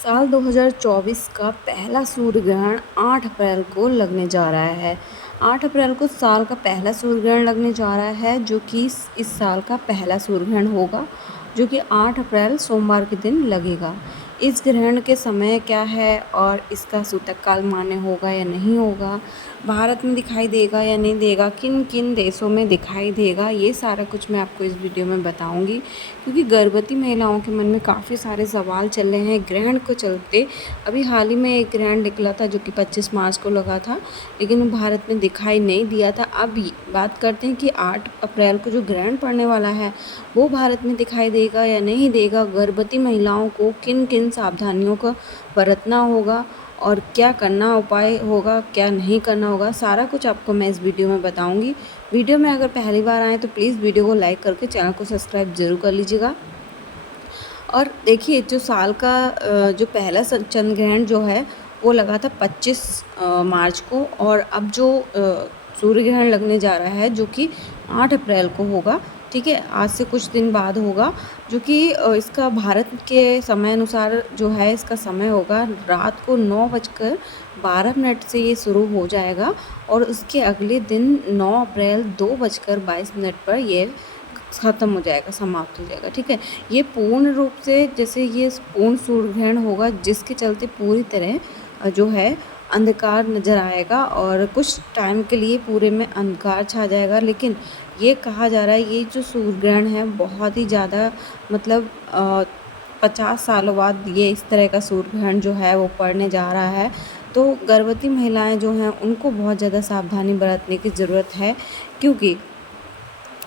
साल 2024 का पहला सूर्य ग्रहण 8 अप्रैल को लगने जा रहा है। 8 अप्रैल को साल का पहला सूर्य ग्रहण लगने जा रहा है, जो कि इस साल का पहला सूर्य ग्रहण होगा, जो कि 8 अप्रैल सोमवार के दिन लगेगा। इस ग्रहण के समय क्या है और इसका सूतक काल मान्य होगा या नहीं होगा, भारत में दिखाई देगा या नहीं देगा, किन किन देशों में दिखाई देगा, ये सारा कुछ मैं आपको इस वीडियो में बताऊंगी। क्योंकि गर्भवती महिलाओं के मन में काफ़ी सारे सवाल चल रहे हैं ग्रहण को चलते। अभी हाल ही में एक ग्रहण निकला था जो कि 25 मार्च को लगा था, लेकिन वो भारत में दिखाई नहीं दिया था। अभी बात करते हैं कि 8 अप्रैल को जो ग्रहण पड़ने वाला है वो भारत में दिखाई देगा या नहीं देगा, गर्भवती महिलाओं को किन किन सावधानियों का बरतना होगा और क्या करना उपाय होगा, क्या नहीं करना होगा, सारा कुछ आपको मैं इस वीडियो में बताऊंगी। वीडियो में अगर पहली बार आए तो प्लीज़ वीडियो को लाइक करके चैनल को सब्सक्राइब ज़रूर कर लीजिएगा। और देखिए, जो साल का जो पहला चंद्र ग्रहण जो है वो लगा था 25 मार्च को, और अब जो सूर्य ग्रहण लगने जा रहा है जो कि 8 अप्रैल को होगा, ठीक है, आज से कुछ दिन बाद होगा, जो कि इसका भारत के समय अनुसार जो है इसका समय होगा रात को 9:12 से ये शुरू हो जाएगा, और उसके अगले दिन 9 अप्रैल 2:22 पर ये ख़त्म हो जाएगा, समाप्त हो जाएगा, ठीक है। ये पूर्ण रूप से, जैसे ये पूर्ण सूर्य ग्रहण होगा जिसके चलते पूरी तरह जो है अंधकार नज़र आएगा और कुछ टाइम के लिए पूरे में अंधकार छा जाएगा। लेकिन ये कहा जा रहा है ये जो सूर्य ग्रहण है बहुत ही ज़्यादा, मतलब 50 सालों बाद ये इस तरह का सूर्य ग्रहण जो है वो पड़ने जा रहा है। तो गर्भवती महिलाएं जो हैं उनको बहुत ज़्यादा सावधानी बरतने की ज़रूरत है, क्योंकि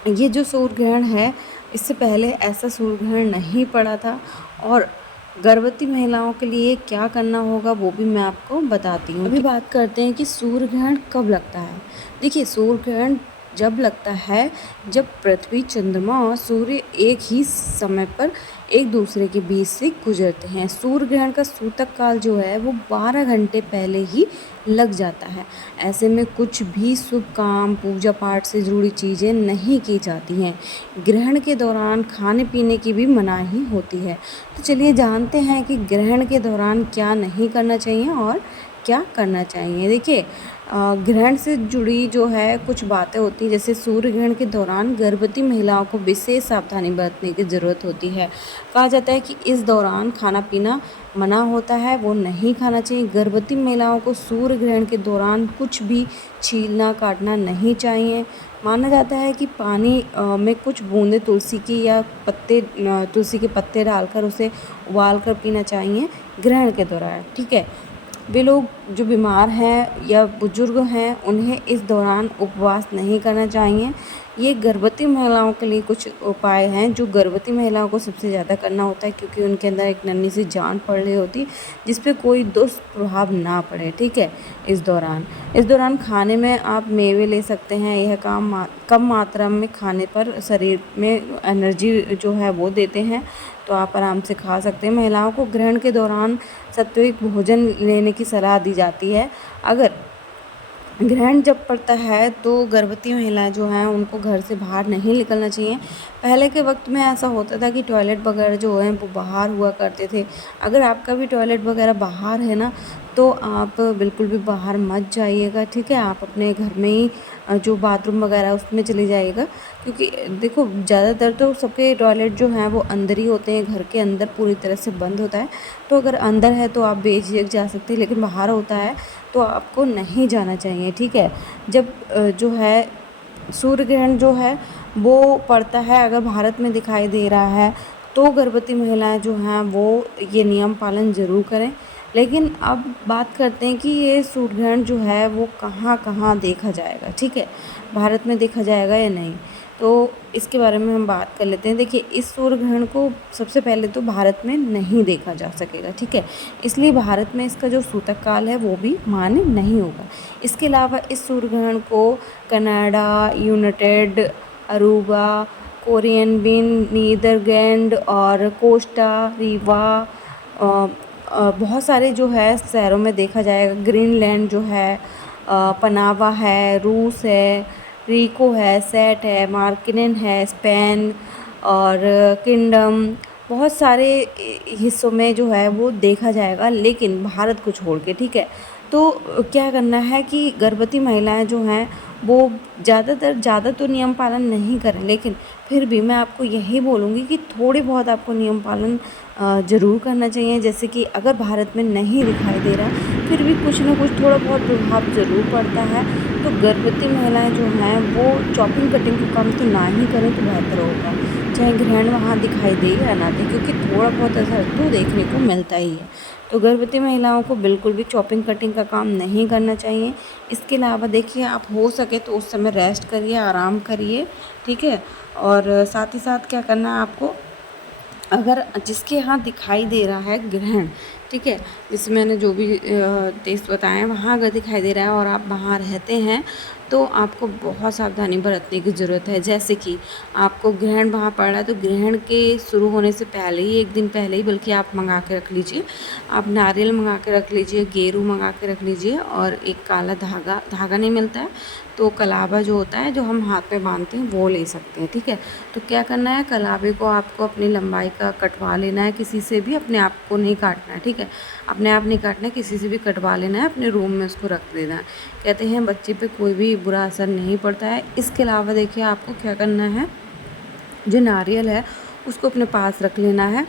ये जो सूर्य ग्रहण है इससे पहले ऐसा सूर्य ग्रहण नहीं पड़ा था। और गर्भवती महिलाओं के लिए क्या करना होगा वो भी मैं आपको बताती हूँ। अभी बात करते हैं कि सूर्य ग्रहण कब लगता है। देखिए, सूर्य ग्रहण जब लगता है जब पृथ्वी, चंद्रमा और सूर्य एक ही समय पर एक दूसरे के बीच से गुजरते हैं। सूर्य ग्रहण का सूतक काल जो है वो 12 घंटे पहले ही लग जाता है। ऐसे में कुछ भी शुभ काम, पूजा पाठ से जुड़ी चीज़ें नहीं की जाती हैं। ग्रहण के दौरान खाने पीने की भी मनाही होती है। तो चलिए जानते हैं कि ग्रहण के दौरान क्या नहीं करना चाहिए और क्या करना चाहिए। देखिए, ग्रहण से जुड़ी जो है कुछ बातें होती हैं, जैसे सूर्य ग्रहण के दौरान गर्भवती महिलाओं को विशेष सावधानी बरतने की ज़रूरत होती है। कहा जाता है कि इस दौरान खाना पीना मना होता है, वो नहीं खाना चाहिए। गर्भवती महिलाओं को सूर्य ग्रहण के दौरान कुछ भी छीलना काटना नहीं चाहिए। माना जाता है कि पानी में कुछ बूंदे तुलसी की या तुलसी के पत्ते डालकर उसे उबाल कर पीना चाहिए ग्रहण के दौरान, ठीक है। वे लोग जो बीमार हैं या बुजुर्ग हैं उन्हें इस दौरान उपवास नहीं करना चाहिए। ये गर्भवती महिलाओं के लिए कुछ उपाय हैं जो गर्भवती महिलाओं को सबसे ज़्यादा करना होता है, क्योंकि उनके अंदर एक नन्ही सी जान पड़ रही होती है जिस पे कोई दुष्प्रभाव ना पड़े, ठीक है। इस दौरान खाने में आप मेवे ले सकते हैं। यह कम मात्रा में खाने पर शरीर में एनर्जी जो है वो देते हैं, तो आप आराम से खा सकते हैं। महिलाओं को ग्रहण के दौरान सात्विक भोजन लेने की सलाह दी जाती है। अगर ग्रहण जब पड़ता है तो गर्भवती महिलाएं जो हैं उनको घर से बाहर नहीं निकलना चाहिए। पहले के वक्त में ऐसा होता था कि टॉयलेट वगैरह जो हैं वो बाहर हुआ करते थे। अगर आपका भी टॉयलेट वगैरह बाहर है ना, तो आप बिल्कुल भी बाहर मत जाइएगा, ठीक है। आप अपने घर में ही जो बाथरूम वगैरह उसमें चले जाइएगा, क्योंकि देखो ज़्यादातर तो सबके टॉयलेट जो हैं वो अंदर ही होते हैं, घर के अंदर पूरी तरह से बंद होता है। तो अगर अंदर है तो आप बेझिझक जा सकते हैं, लेकिन बाहर होता है तो आपको नहीं जाना चाहिए, ठीक है। जब जो है सूर्य ग्रहण जो है वो पड़ता है, अगर भारत में दिखाई दे रहा है तो गर्भवती महिलाएं जो हैं वो ये नियम पालन ज़रूर करें। लेकिन अब बात करते हैं कि ये सूर्य ग्रहण जो है वो कहाँ कहाँ देखा जाएगा, ठीक है, भारत में देखा जाएगा या नहीं, तो इसके बारे में हम बात कर लेते हैं। देखिए, इस सूर्य ग्रहण को सबसे पहले तो भारत में नहीं देखा जा सकेगा, ठीक है, इसलिए भारत में इसका जो सूतक काल है वो भी मान्य नहीं होगा। इसके अलावा इस सूर्य ग्रहण को कनाडा, यूनाइटेड अरूबा, कोरियन बिन, नीदरलैंड और कोस्टा रिवा, बहुत सारे जो है शहरों में देखा जाएगा। ग्रीनलैंड जो है, पनावा है, रूस है, रिको है, सेट है, मार्किनन है, स्पेन और किंगडम बहुत सारे हिस्सों में जो है वो देखा जाएगा, लेकिन भारत को छोड़ के, ठीक है। तो क्या करना है कि गर्भवती महिलाएं जो हैं वो ज़्यादा तो नियम पालन नहीं करें, लेकिन फिर भी मैं आपको यही बोलूँगी कि थोड़े बहुत आपको नियम पालन ज़रूर करना चाहिए। जैसे कि अगर भारत में नहीं दिखाई दे रहा, फिर भी कुछ ना कुछ थोड़ा बहुत प्रभाव ज़रूर पड़ता है। तो गर्भवती महिलाएं जो हैं वो चॉपिंग कटिंग का काम तो ना ही करें तो बेहतर होगा, चाहे ग्रहण वहाँ दिखाई दे या ना दे, क्योंकि थोड़ा बहुत असर तो देखने को मिलता ही है। तो गर्भवती महिलाओं को बिल्कुल भी चॉपिंग कटिंग का काम नहीं करना चाहिए। इसके अलावा देखिए, आप हो सके तो उस समय रेस्ट करिए, आराम करिए, ठीक है। और साथ ही साथ क्या करना है आपको, अगर जिसके यहाँ दिखाई दे रहा है ग्रहण, ठीक है, जैसे मैंने जो भी देश बताए हैं वहाँ अगर दिखाई दे रहा है और आप वहाँ रहते हैं, तो आपको बहुत सावधानी बरतने की ज़रूरत है। जैसे कि आपको ग्रहण वहाँ पड़ रहा है, तो ग्रहण के शुरू होने से पहले ही, एक दिन पहले ही बल्कि आप मंगा के रख लीजिए। आप नारियल मंगा के रख लीजिए, गेरू मंगा के रख लीजिए, और एक काला धागा, धागा नहीं मिलता है तो कलावा जो होता है जो हम हाथ में बांधते हैं वो ले सकते हैं, ठीक है। तो क्या करना है, कलावे को आपको अपनी लंबाई का कटवा लेना है, किसी से भी, अपने आप को नहीं काटना है, ठीक है। अपने आप नहीं काटना है, किसी से भी कटवा लेना है, अपने रूम में उसको रख देना है। कहते हैं बच्चे पे कोई भी बुरा असर नहीं पड़ता है। इसके अलावा देखिए, आपको क्या करना है, जो नारियल है उसको अपने पास रख लेना है,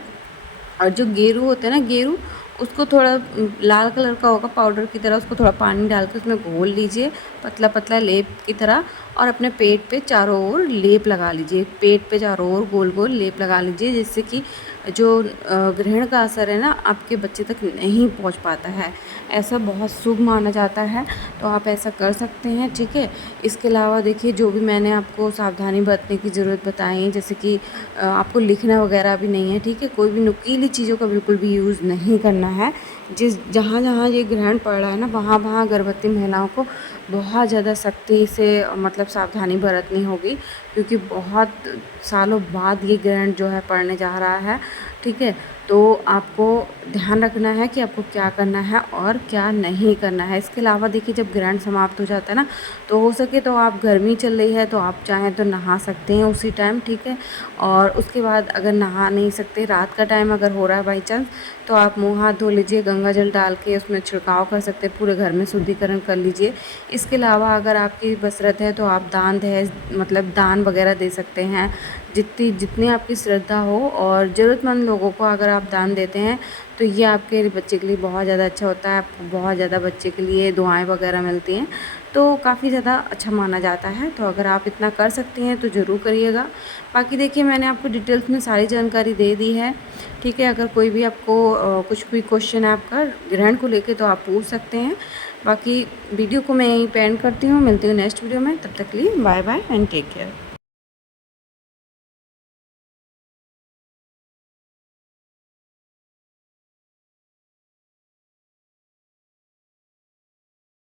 और जो गेरू होता है ना, गेरू, उसको थोड़ा लाल कलर का होगा पाउडर की तरह, उसको थोड़ा पानी डाल के उसमें घोल लीजिए पतला पतला लेप की तरह, और अपने पेट पे चारों ओर लेप लगा लीजिए। पेट पे चारों ओर गोल गोल लेप लगा लीजिए, जिससे कि जो ग्रहण का असर है ना आपके बच्चे तक नहीं पहुंच पाता है। ऐसा बहुत शुभ माना जाता है, तो आप ऐसा कर सकते हैं, ठीक है। इसके अलावा देखिए, जो भी मैंने आपको सावधानी बरतने की ज़रूरत बताई है, जैसे कि आपको लिखना वगैरह भी नहीं है, ठीक है। कोई भी नुकीली चीज़ों का बिल्कुल भी यूज़ नहीं करना है। जहाँ जहाँ ये ग्रहण पड़ रहा है ना, वहाँ वहाँ गर्भवती महिलाओं को बहुत ज़्यादा सख्ती से मतलब सावधानी बरतनी होगी, क्योंकि बहुत सालों बाद ये ग्रहण जो है पड़ने जा रहा है, ठीक है। तो आपको ध्यान रखना है कि आपको क्या करना है और क्या नहीं करना है। इसके अलावा देखिए, जब ग्रहण समाप्त हो जाता है ना, तो हो सके तो आप, गर्मी चल रही है तो आप चाहें तो नहा सकते हैं उसी टाइम, ठीक है। और उसके बाद अगर नहा नहीं सकते, रात का टाइम अगर हो रहा है बाई चांस, तो आप मुँह हाथ धो लीजिए, गंगा जल डाल के उसमें छिड़काव कर सकते हैं, पूरे घर में शुद्धिकरण कर लीजिए। इसके अलावा अगर आपकी बसरत है तो आप दान दहेज, मतलब दान वगैरह दे सकते हैं, जितनी जितनी आपकी श्रद्धा हो। और ज़रूरतमंद लोगों को अगर आप दान देते हैं तो ये आपके बच्चे के लिए बहुत ज़्यादा अच्छा होता है, आपको बहुत ज़्यादा बच्चे के लिए दुआएं वगैरह मिलती हैं, तो काफ़ी ज़्यादा अच्छा माना जाता है। तो अगर आप इतना कर सकते हैं तो ज़रूर करिएगा। बाकी देखिए, मैंने आपको डिटेल्स में सारी जानकारी दे दी है, ठीक है। अगर कोई भी आपको कुछ भी क्वेश्चन है आपका ग्रहण को लेके, तो आप पूछ सकते हैं। बाकी वीडियो को मैं यहीं पे एंड करती हूँ, मिलती हूँ नेक्स्ट वीडियो में, तब तक के लिए bye bye and take care.